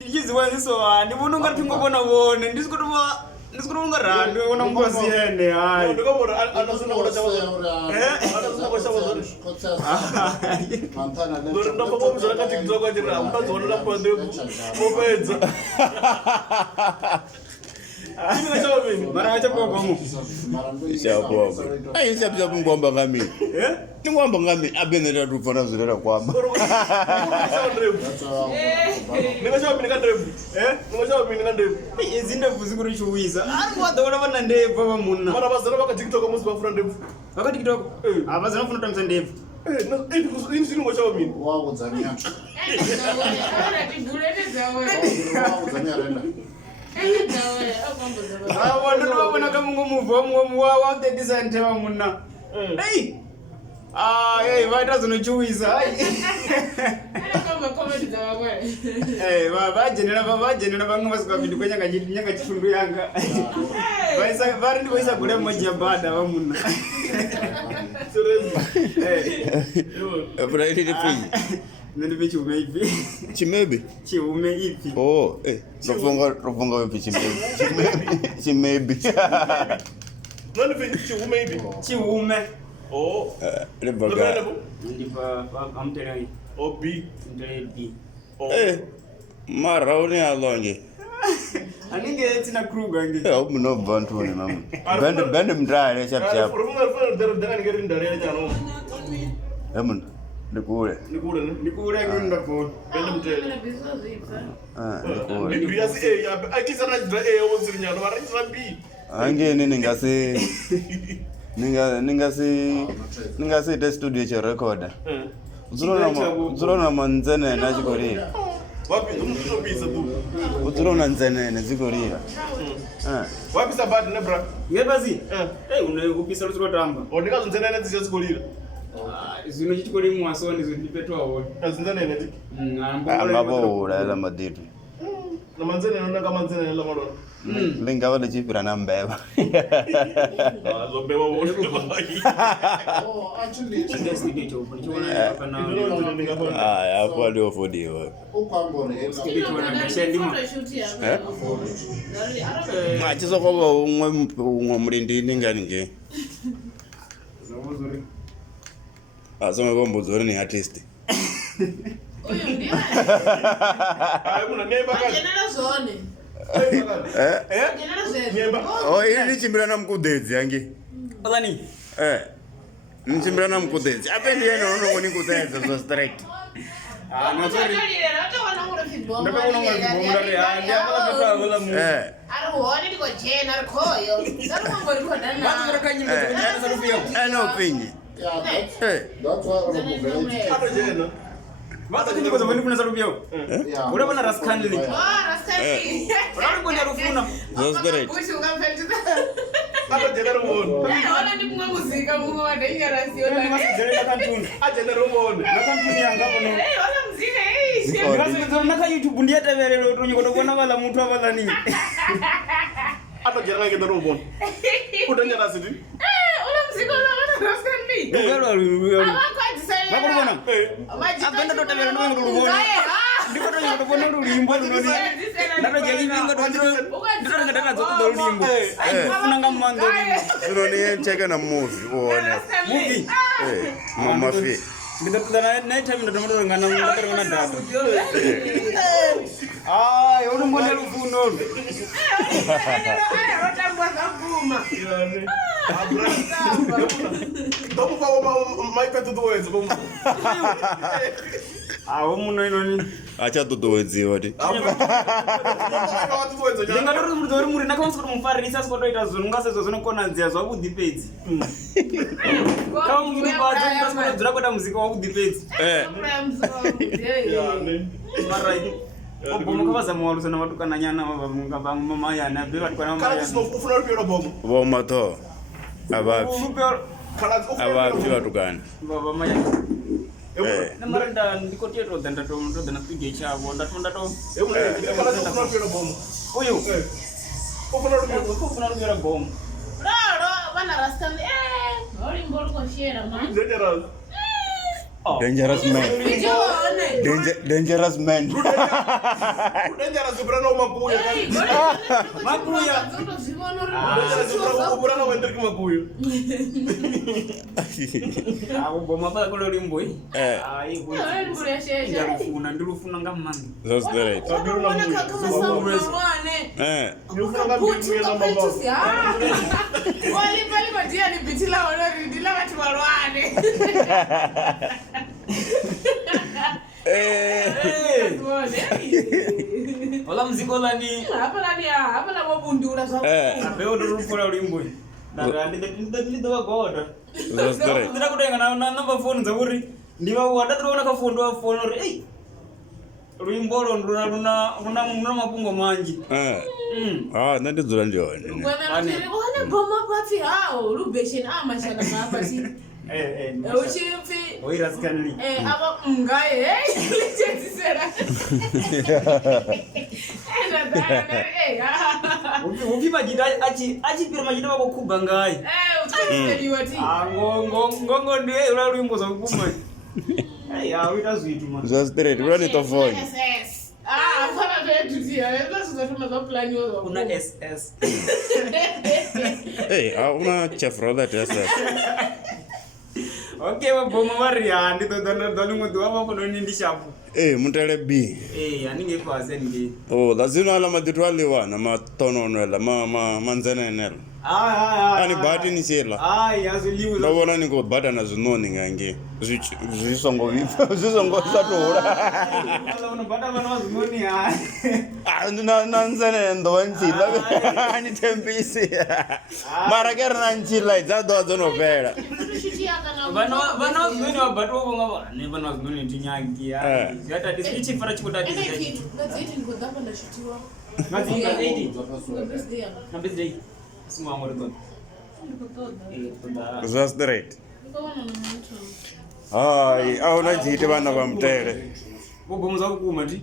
Ndichiziwaniso ndibona tingobona wone ndisikutonga rando ona ngozi yene hayi ndikobona anasuna kula chawo anasuna kula chawo Mantana le ndo ndopoko mzora ka TikTok atira mutazona lapho ndopedza Ini chawo mimi mara acha kwa bomu Ishapo. Ai ishapo ngomba ngami. Ngomba ngami abenera rufana zurera kwamba. Ningashawo mimi kandevu ningashawo mimi kandevu izinde vuzikuri chuwiza ari wadona vana ndebva vamunna mara bazana baka TikTok musi bafuna ndevu vaka TikTok avazana kufuna tamisa ndebvu ini siningoshawo mimi wao zania renda ndovavona kamungomuvamuwawa tedisante vamunna ei vaita zvinochuwisa vajenera vamwe vasikavindi kwenyanga chitundu yanga vari ndivoisa gule mmoja yabhadha vamunna Friday free. Ndipe chiume ipi Chimebe. chiume ipi Oh, rofonga wepi chimebe. nani fi chiume ipi chiume oh Rebaga. ndipa amtere ob mtere b Mara une alonge. aninge tina kruga nge Muno bantu ni mama. Bende mdrare chap chap. rufuna dera ngeri ndare jano Emun. Nikure. ndikure ngindapona bende mtele Nikure. biasi akisa na dra wonsirinyano varisa b Angeni ningasi the studio che recorder. Uzurona manzene na chikorira. wapi umtobisa tu Uzurona nzene na chikorira. wapi sabadi nebra ngebazi unekupisa lutsirotamba ondikazonzenene dzichasikolira zvino chitikori mwasoni zvindipetwawo azinzanene ti Angaboura la maditu. namanzenene ndakamanzenene lamalona Lingava de chipira na mbeba. zobewa wote oh actually Hapo ndio fodiwa. ukwambone Achisokoba umwe murindini ngani nge. Asome bombozori ni artist. muna nemba kali Oh, ili chimbira na mkudedzi yangi. Alani Nichimbira na mkudedzi. Apendi yeno uno ni kudedzi so straight. nazori ndakaona ngazibomurari ndiakalavetavela mu vazorokanyimbezokunyatasarupiyo No pinyi. that's why I'm atojena vasachinyikoza vandifuna sarupiyo yeah urevona raskandini raringonya rufuna So straight. atojena rumoni ndivasidzereka kantuni ajena rumoni nakantuni yangakono ndivasivedzera naka youtube ndiyateverero tonyikotokuona vala mutu avalani atojena ngakenda rumoni utanyana siti vakuruvona agenda totevera ndovengeluvona ndikotonyikotokona rulimbo runoni ndatojakivinga nditotonga ndakadzokuda rulimbo funanga mumando Suno ni cheke na movie uone. muvi Mama fi. ndikatoda naitime ndatomatoringana ndakaringana dhata unombone rufuno maipetutuwedza muno inoni Acha totowedziwa ti. ndingatorimuridza uri muri ndakamusa kuti mufariri sasikotoita zvinhu ungasezo zvinokonanzira zvavudhi pedzi kamurubaadzira kuita muzika wavudhi pedzi marai obhomo kavazama warusana vatukananyana vamayana be vatukana Voma to. Abapi vatukana. vamayana namarenda ndikotietodza ndatodza na studio chavo ndatondo uyu ufuna rumira bomu vana rasitani olimbo lukoshera man Dangerous man. Dangerous man. Dangerous soprano mapuya. Mapuya. Soprano wendriki mapuya. Boma pa kolo limbo yi. Ai bo. Ndilufuna ngamani. That's the right. Wali pali madia ni bitila olori ndila watu walwane. Ola mziko lani. Hapa la mabundura za. Abeo ndilufuna limbo yi. Ndilo goda. That's the right. Ndira kutenga na number phone za uri. Ndiba wadatrona ka phone wa phone uri. Hey. Ruimbolo runa mapungo manji. Ndandizula ndione. Bwana mtiri wana boma pati hao rubeshen amashana hapa si. Uchimfi. Oira skanli. Aba mngaye lichezi sera. Upi majida achi pira majida wako kuba ngai. Utezi wati. Ngongo ndiye ula ruimbo za kuma. Wita zwitu man. That's the right. Run it off phone. Hapana vetu tia. Lazima tunatuma za plan yozo. Una SS. Una chafro that SS. Okay, boma mari andi to mudu apa kono nindi shapu. Mutele B. Aninge kwa zengi. Lazima ala maditwali wana matono la manzana nela. Ani bahati ni sela. Azuliwe. Ndabona niko bada na zinoni ngange. Zisongo vipi? Zisongo satura. Ona bada bana zinoni nanzana ndo wanchila. Ani tempisi. Mara kera nanchila zado azonopera. Bana zinoni wabatu bonga ne bana zinoni tinyagi. Hata disichi fara chikuta disichi. Ngazeti niko dapa na shutiwa. Ngazeti 80. Na birthday. Semua amor todo. That's the right. Unajiti bana kwa mtere. Bogomuza hukuma ndi.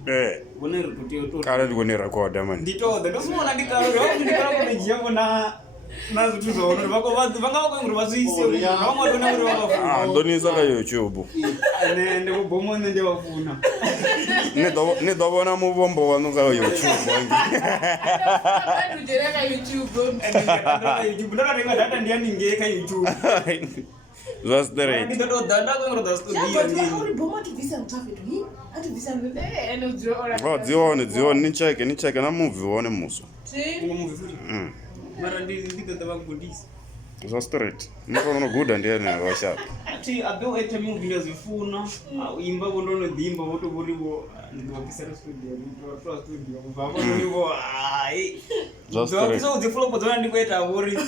Bone ripoti yoto. Kala ndikone record man. Nditoda ndosumona ndikalo ndikalo kunijiyamo na zituzo vako vanga nguru vazise vamwe tona uri vakafuna ndonisa ka YouTube nende kubomo nende wafuna ne dobona muvombo wanu ka YouTube wangi Jereka YouTube. YouTube ndakatenga data ndiani ngeka YouTube. That's the right. Ndito data kwa ngoro studio ndi. Uri bomo tuvisa mtafiti hii. Hatu visa ndo eno jora. Zione ni check na movie wone muso. Mara ndito tabakudisi. That's the right. Nikono good and then washa. Ati abeo ete movie yazifuna imba bondono dimba voto buribo ndokisera studio ndo studio baba buribo Just the so the flow pozona ndikoita wori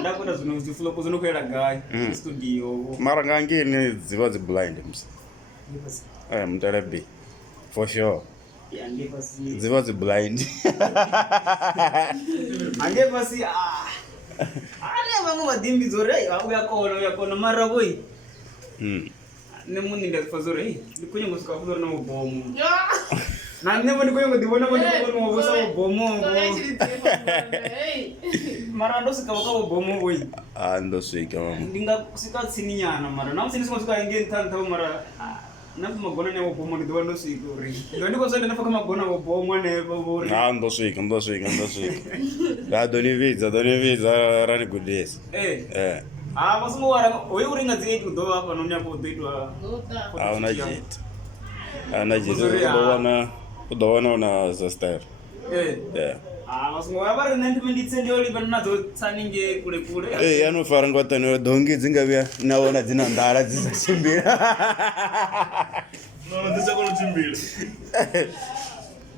ndakona zino the flow pozona koera guy studio mara ngangi ni ziva zi blind msa mtelebi for sure ziva zi blind angepasi ale vangu vadimbi zore uyakona mara boy nemuni ndazifazore ndikunye musuka fuzore na mubomo na nemo ndikunye ngudibona mo ndikubona mubosa mubomo mara ndosika waka mubomo boy ndosika mama ndinga sika tsininyana mara namusini simosuka nge ntanta mara nafu magona ne mubomo ndibona ndosika uri ndiko sende nafa kama magona mubomo ne bobori ndosika doni visa rani good days masumo wara oyi uringa dzeitu do hapa nonya po doitwa unajit udona una sister masumo wara nendimindi tsendoli bana do tsaninge kule anofara ngwatano dongi dzingavya naona dzina ndara dzisimbira no ndisa kono chimbira